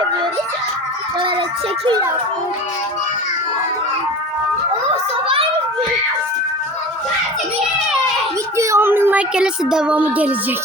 yapıyoruz. Böyle çekil yaptık. Oo sobaymış. Videoya 10 bin like gelirse devamı gelecek.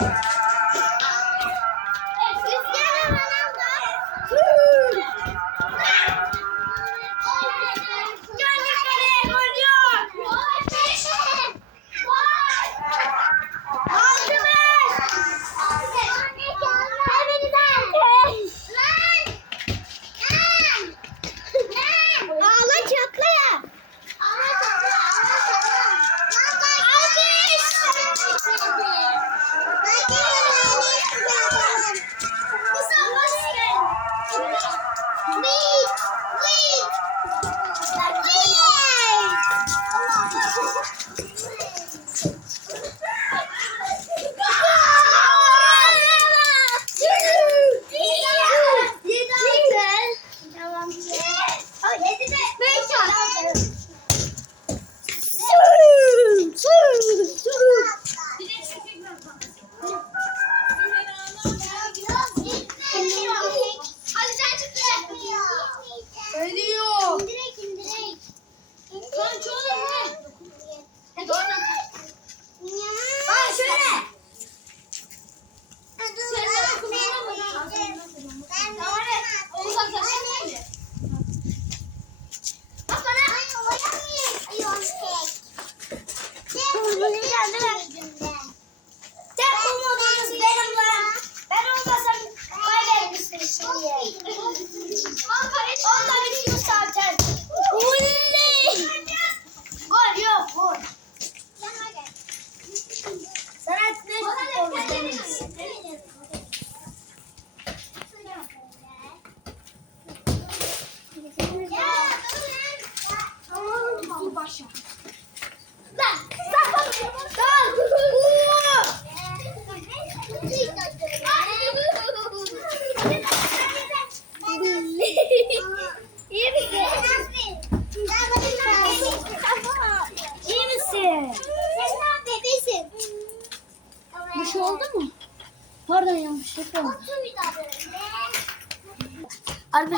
Thank you.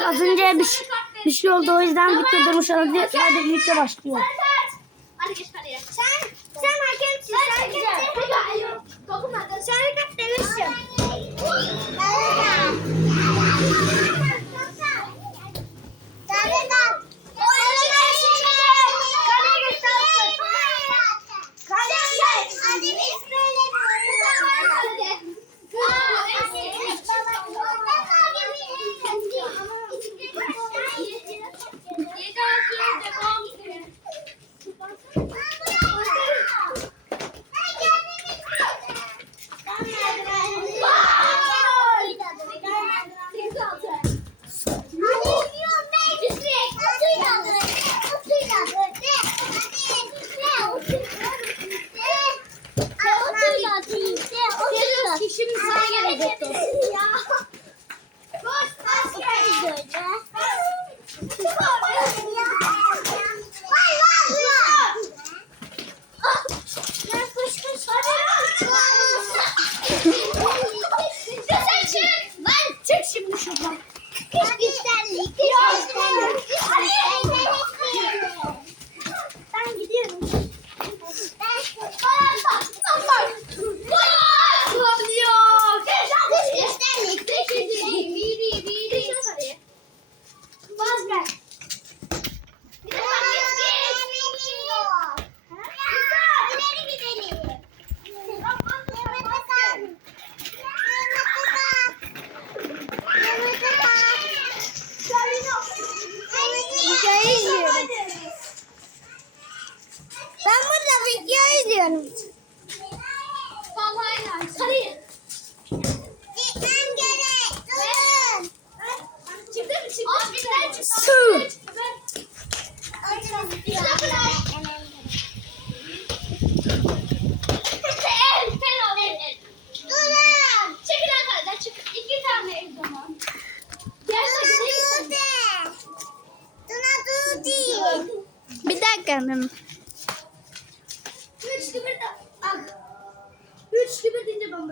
Biz az önce bir, bir şey oldu o yüzden Victor durmuş olabilir. Hadi birlikte başlıyor. Hadi geç kaleye. Sen, sen hakemsin. Sen hakemsin. Sen hakemsin. Sen hakemsin.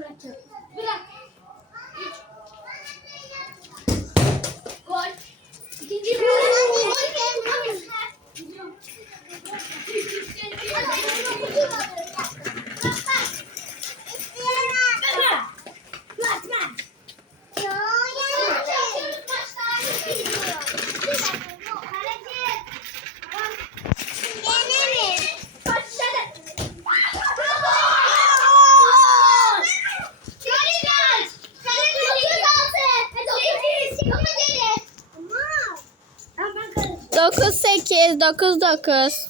bırakın. Bırak. 8, 9, 9.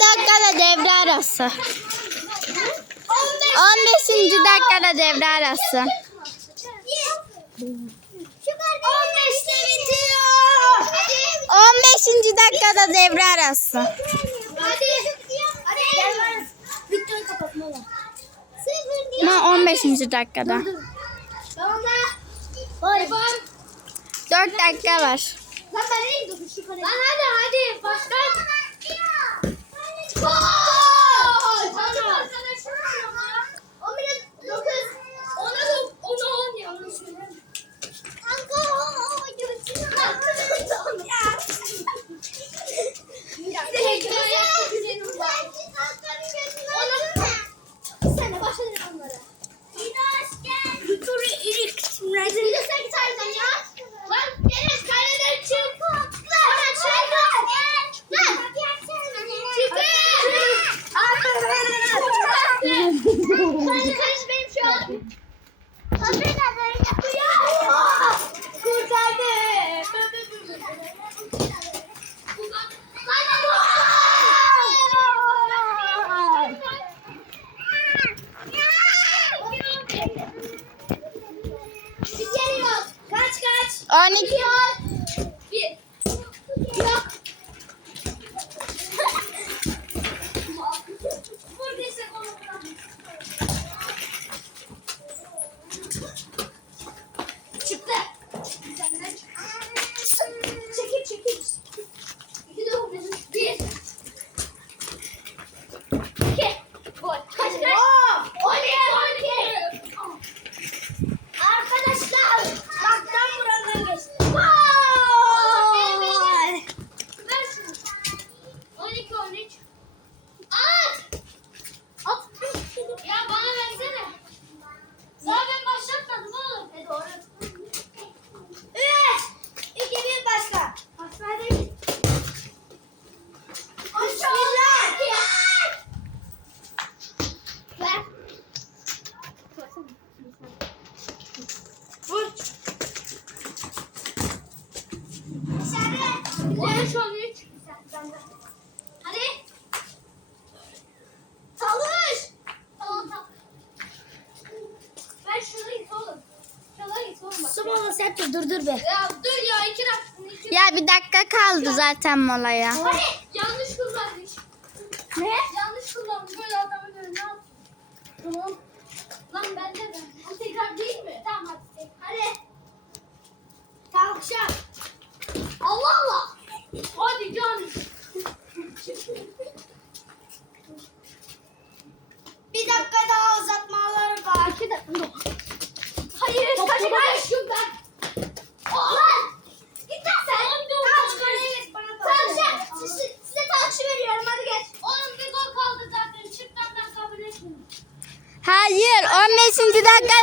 dakikada devre arası. 15. dakikada devre arası. 15 bitiyor. 15. dakikada devre arası. Ama 15. dakikada. 4 dakika var. Lan ben neyim Lan hadi hadi başla. Dönüş oluyor. Hadi. Çalış. Ben şuna git oğlum. Şuna git oğlum. Su mola dur dur be. Ya dur ya iki dakika. Ya bir dakika kaldı zaten molaya. Hadi.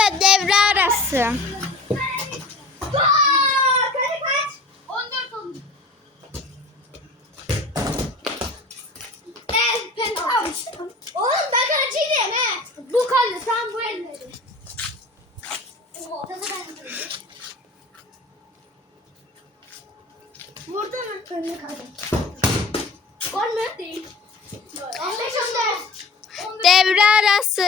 Ara devre arası. Burada mı? Önüne kaldı. Gol mü? Değil. 15 14. Devre arası.